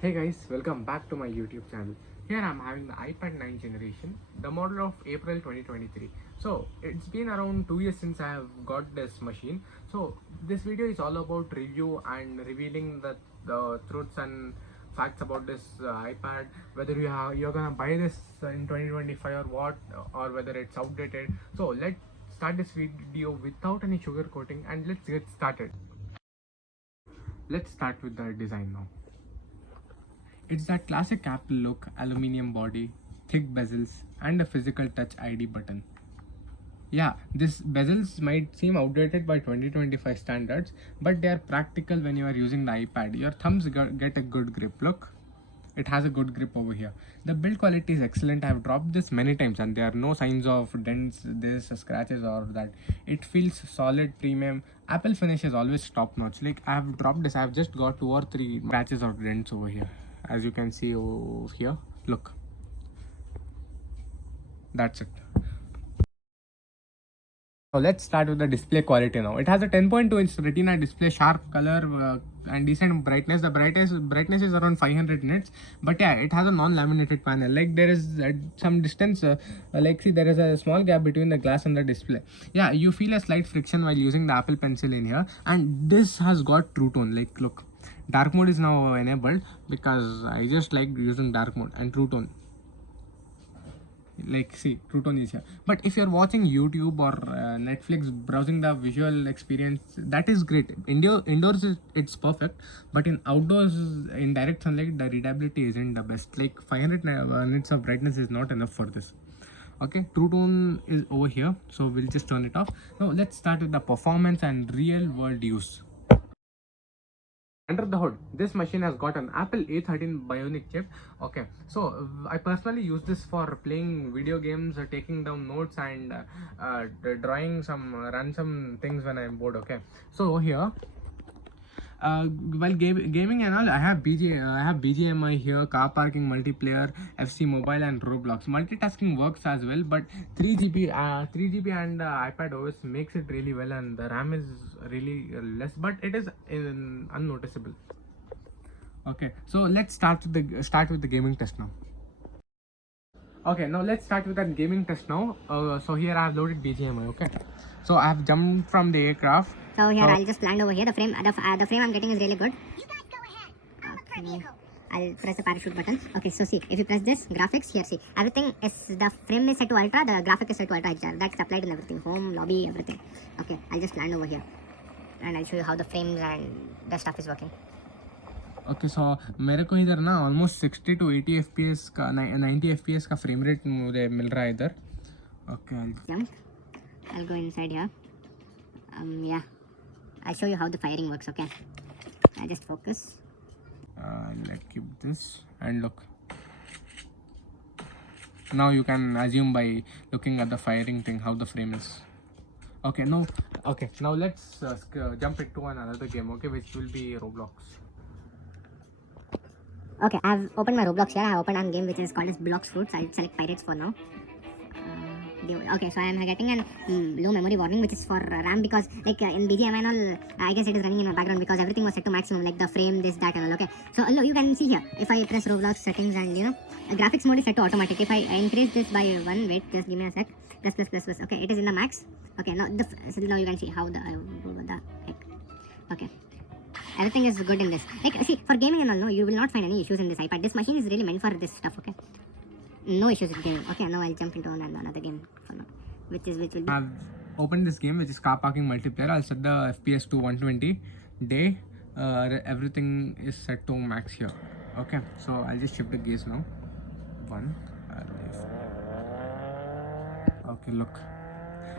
Hey guys, welcome back to my YouTube channel. Here I'm having the iPad 9 generation, the model of April 2023. So it's been around 2 years since I have got this machine. So this video is all about review and revealing the truths and facts about this iPad, whether you're gonna buy this in 2025 or what, or whether it's outdated. So let's start this video without any sugar coating and let's get started. Let's start with the design now. It's that classic Apple look, aluminium body, thick bezels, and a physical touch ID button. Yeah, these bezels might seem outdated by 2025 standards, but they are practical when you are using the iPad. Your thumbs get a good grip. Look, it has a good grip over here. The build quality is excellent. I have dropped this many times and there are no signs of dents, this scratches or that. It feels solid, premium. Apple finish is always top notch. Like I have dropped this, I have just got 2 or 3 scratches or dents over here. As you can see over here, look, that's it. So let's start with the display quality now. It has a 10.2-inch Retina display, sharp color and decent brightness. The brightness is around 500 nits, but yeah, it has a non-laminated panel. Like there is some distance, like see there is a small gap between the glass and the display. Yeah, you feel a slight friction while using the Apple Pencil in here, and this has got True Tone. Like look, dark mode is now enabled because I just like using dark mode and True Tone. Like see, True Tone is here. But if you're watching YouTube or Netflix, browsing the visual experience, that is great. Indoors it's perfect, but in outdoors, in direct sunlight, the readability isn't the best. Like 500 nits of brightness is not enough for this. Okay, True Tone is over here, so we'll just turn it off. Now let's start with the performance and real world use. Under the hood, this machine has got an Apple A13 Bionic chip. Okay, so I personally use this for playing video games, taking down notes, and drawing some run some things when I'm bored. Okay, so here, while gaming and all, I have BGMI here, car parking, multiplayer, FC mobile, and Roblox. Multitasking works as well, but 3GB and iPadOS makes it really well, and the RAM is really less, but it is unnoticeable. Okay, so let's start with the gaming test now. Okay, now let's start with that gaming test now. So here I have loaded BGMI. Okay, so I have jumped from the aircraft. So here I'll just land over here. The frame I'm getting is really good. You guys go ahead. I'll look for a Okay. vehicle. I'll press the parachute button. Okay, so see, if you press this, graphics, here see, everything is, the frame is set to ultra, the graphic is set to ultra HDR. That's applied in everything, home, lobby, everything. Okay, I'll just land over here and I'll show you how the frames and the stuff is working. Okay so मेरे को इधर ना almost 60 to 80 FPS का 90 FPS का frame rate मुझे मिल रहा है इधर. Okay Jump. I'll go inside here. Yeah, I'll show you how the firing works. Okay, I'll just focus. let's keep this and look. Now you can assume by looking at the firing thing how the frame is. Okay, now let's jump into another game, okay, which will be Roblox. Okay, I've opened my Roblox here. I have opened a game which is called as Blocks Fruits. I'll select Pirates for now. Okay, so I am getting an low memory warning, which is for RAM, because like in BGMI and all, I guess it is running in my background because everything was set to maximum, like the frame, this, that, and all. Okay, so look, you can see here, if I press Roblox settings and graphics mode is set to automatic. If I increase this by one, wait, just give me a sec. Plus. Okay, it is in the max. Okay, so now you can see how the heck. Okay. Everything is good in this. Like, see, for gaming and all, no, you will not find any issues in this iPad. This machine is really meant for this stuff, okay? No issues with gaming. Okay, now I'll jump into another game for now, which will be... I've opened this game, which is car parking multiplayer. I'll set the FPS to 120. Day, everything is set to max here. Okay, so I'll just shift the gears now. One, okay, look.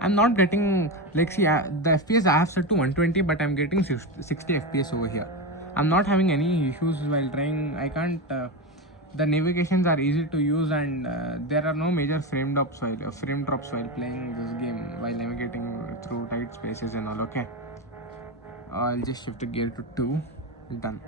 I'm not getting, like, see, the FPS I have set to 120, but I'm getting 60 FPS over here. I'm not having any issues while trying. I can't, the navigations are easy to use, and there are no major frame drops while playing this game, while navigating through tight spaces and all. Okay, I'll just shift the gear to 2. Done.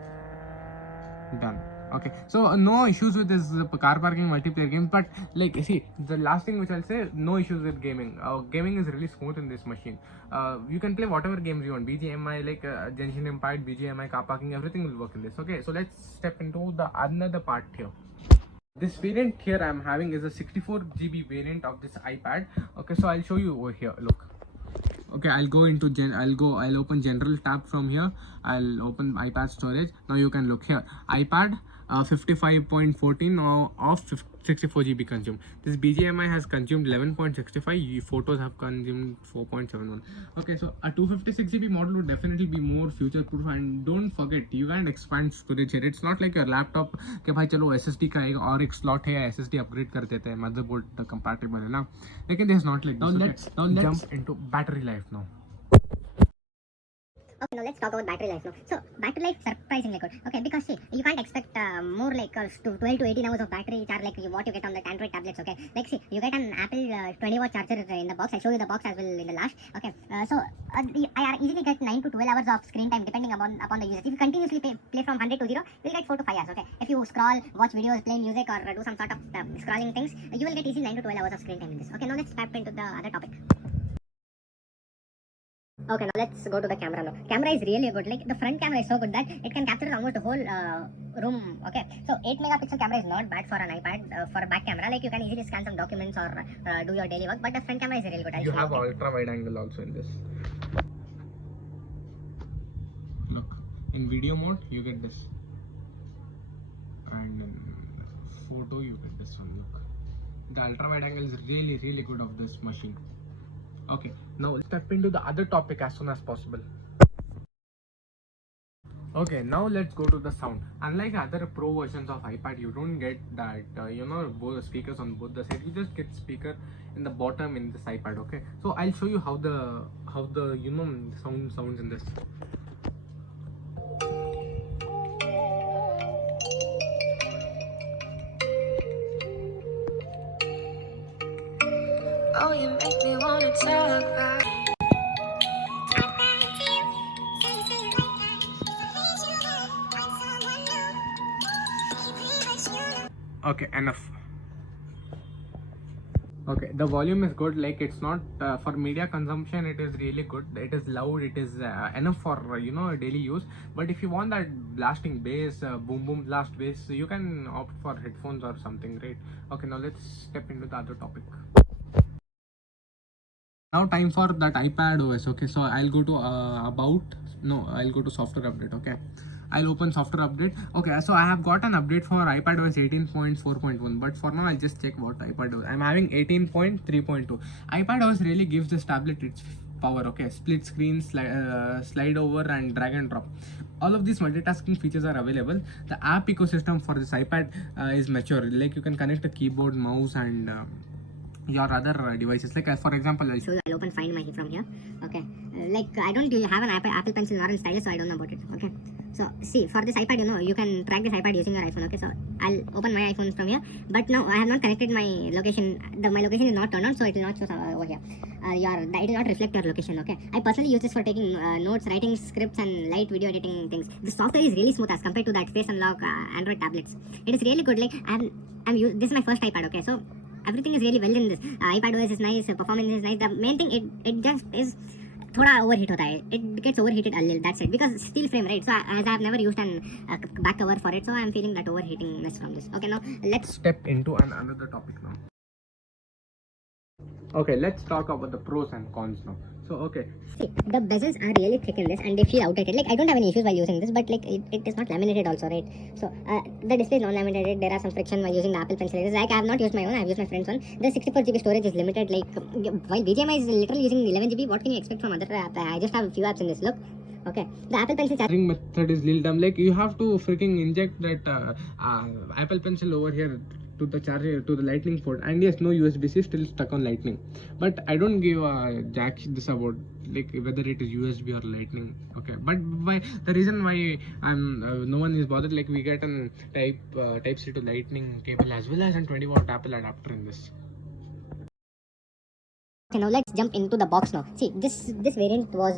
Okay, so no issues with this car parking multiplayer game, but like see, the last thing which I'll say, no issues with gaming. Gaming is really smooth in this machine. You can play whatever games you want, BGMI, like Genshin Impact, BGMI, car parking, everything will work in this. Okay, so let's step into the another part here. This variant here I'm having is a 64 GB variant of this iPad. Okay, so I'll show you over here. Look. Okay, I'll open general tab from here. I'll open iPad storage. Now you can look here, iPad 55.14 now of 64 GB consumed. This BGMI has consumed 11.65, photos have consumed 4.71. Okay, so a 256 GB model would definitely be more future proof, and don't forget you can expand storage here. It's not like your laptop कि भाई चलो SSD का एक और एक slot है, SSD upgrade कर देते हैं, motherboard compatible है ना, लेकिन this is not like this. Now let's jump into battery life now. Okay, now let's talk about battery life now. So battery life surprisingly good. Okay, because see, you can't expect more like 12 to 18 hours of battery charge like what you get on the Android tablets. Okay, like see, you get an Apple 20-watt charger in the box. I'll show you the box as well in the last. Okay, I easily get 9 to 12 hours of screen time depending upon the usage. If you continuously play from 100 to 0, you'll get 4 to 5 hours. Okay, if you scroll, watch videos, play music, or do some sort of scrolling things, you will get easily 9 to 12 hours of screen time in this. Okay, now let's tap into the other topic. Okay, now let's go to the camera now. Camera is really good. Like the front camera is so good that it can capture almost the whole room. Okay, so 8 megapixel camera is not bad for an iPad. For a back camera, like you can easily scan some documents or do your daily work. But the front camera is really good. You have ultra wide angle also in this. Look, in video mode you get this, and in photo you get this one. Look, the ultra wide angle is really good of this machine. Okay, now let's step into the other topic as soon as possible. Okay, now let's go to the sound. Unlike other pro versions of iPad, you don't get that both speakers on both the sides. You just get speaker in the bottom in this iPad. Okay, so I'll show you how the sound sounds in this. Oh, you make me wanna talk about. Okay, enough. Okay, the volume is good. Like it's not for media consumption, it is really good. It is loud, it is enough for daily use. But if you want that blasting bass, boom blast bass, you can opt for headphones or something, right? Okay, now let's step into the other topic. Now time for that iPadOS. Okay, so I'll go to I'll go to software update. Okay, I'll open software update. Okay, so I have got an update for iPadOS 18.4.1, but for now I'll just check what iPadOS. I'm having 18.3.2. iPadOS really gives this tablet its power. Okay, split screen, slide over, and drag and drop. All of these multitasking features are available. The app ecosystem for this iPad is mature. Like you can connect a keyboard, mouse, and your other devices. Like for example, I'll open Find My from here. Okay, like I don't have an Apple Pencil nor a stylus, so I don't know about it. Okay, so see, for this iPad, you can track this iPad using your iPhone. Okay, so I'll open my iPhone from here, but now I have not connected my location. My location is not turned on, so it will not show over here. It will not reflect your location. Okay, I personally use this for taking notes, writing scripts, and light video editing things. The software is really smooth as compared to that Face Unlock Android tablets. It is really good. Like this is my first iPad. Okay, so everything is really well in this. iPadOS is nice, performance is nice. The main thing, it just is थोड़ा overheat होता है. It gets overheated a little. That's it, because steel frame, right? So as I've never used an back cover for it, so I'm feeling that overheatingness from this. Okay, now let's step into another topic now. Okay, let's talk about the pros and cons now. So okay, see, the bezels are really thick in this and they feel outdated. Like I don't have any issues while using this, but like it is not laminated also, right? So the display is non-laminated. There are some friction while using the Apple Pencil. Like I have not used my own, I have used my friend's one. The 64 GB storage is limited. Like while BGMI is literally using 11 GB, what can you expect from other app? I just have a few apps in this. Look. Okay, the Apple Pencil charging method is little dumb. Like you have to freaking inject that Apple Pencil over here to the charger, to the lightning port, and yes, no USB-C, still stuck on lightning. But I don't give a jack this about like whether it is USB or lightning. Okay, but the reason why I'm no one is bothered, like we get an type C to lightning cable as well as a 20-watt Apple adapter in this. Okay, now let's jump into the box now. See, this variant was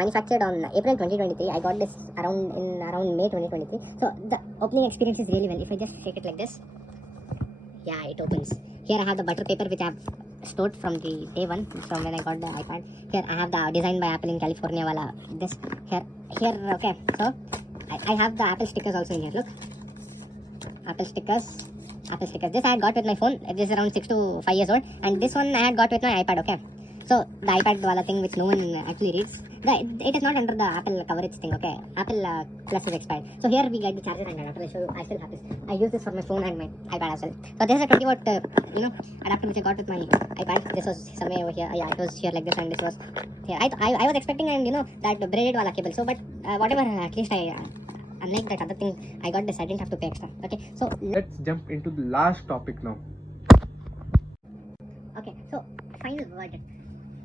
manufactured on April 2023. I got this around May 2023. So the opening experience is really well. If I just shake it like this, yeah, it opens. Here I have the butter paper which I have stored from the day one, from when I got the iPad. Here I have the design by Apple in California wala this. Here okay. So I have the Apple stickers also in here. Look, Apple stickers. This I had got with my phone. This is around 6 to 5 years old, and this one I had got with my iPad. Okay, so the iPad wala thing which no one actually reads. It is not under the Apple coverage thing. Okay, Apple Plus is expired. So here we get the charger and adapter. So I still have this. I use this for my phone and my iPad as well. So this is a 20 watt adapter which I got with my iPad. This was somewhere over here. Yeah, it was here like this, and this was here. I was expecting and that braided wala cable. So but whatever, at least I. Unlike that other thing, I got this. I didn't have to pay extra. Okay, so Let's jump into the last topic now. okay, so final verdict.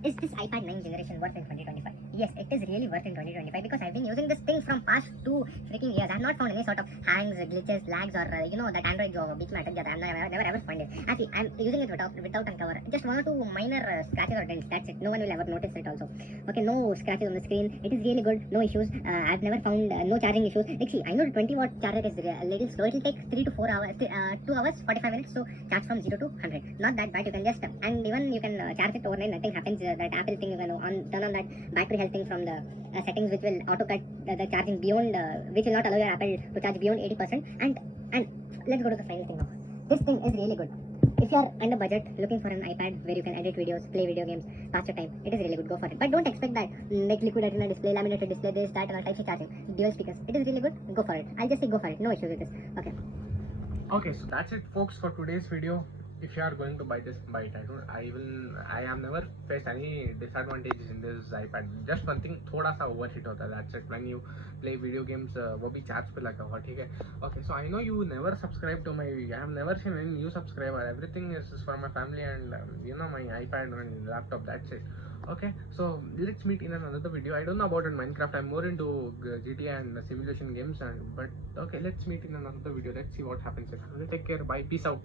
Is this iPad 9 generation worth in 2025? Yes, it is really worth in 2025 because I've been using this thing from past 2 freaking years. I've not found any sort of hangs, glitches, lags, or that Android BGMI. I've never ever found it. Actually, I'm using it without uncover. Just 1 or 2 minor scratches or dents. That's it. No one will ever notice it also. Okay, no scratches on the screen. It is really good. No issues. I've never found no charging issues. Like, see, I know the 20 watt charger is a little slow. It will take 3 to 4 hours, 2 hours 45 minutes to charge from 0 to 100. Not that bad. You can just and even you can charge it overnight. Nothing happens. That Apple thing, you can turn on that battery health thing from the settings, which will auto cut the charging beyond, which will not allow your Apple to charge beyond 80%. And let's go to the final thing now. This thing is really good. If you are under budget, looking for an iPad where you can edit videos, play video games, pass your time, it is really good. Go for it. But don't expect that like liquid retina display, laminated display, this, that, and Type-C charging, dual speakers. It is really good. Go for it. I'll just say go for it. No issues with this. Okay. Okay, so that's it, folks, for today's video. If you are going to buy this, buy it. I have never faced any disadvantages in this iPad. Just one thing, थोड़ा सा overheat होता है. That's it. When you play video games, वो भी charge पे लगा हुआ, ठीक है? Okay, so I know you never subscribe to my. I have never seen any new subscriber. Everything is for my family and my iPad and laptop. That's it. Okay, so let's meet in another video. I don't know about Minecraft. I'm more into GTA and simulation games, but okay, let's meet in another video. Let's see what happens. Take care. Bye. Peace out.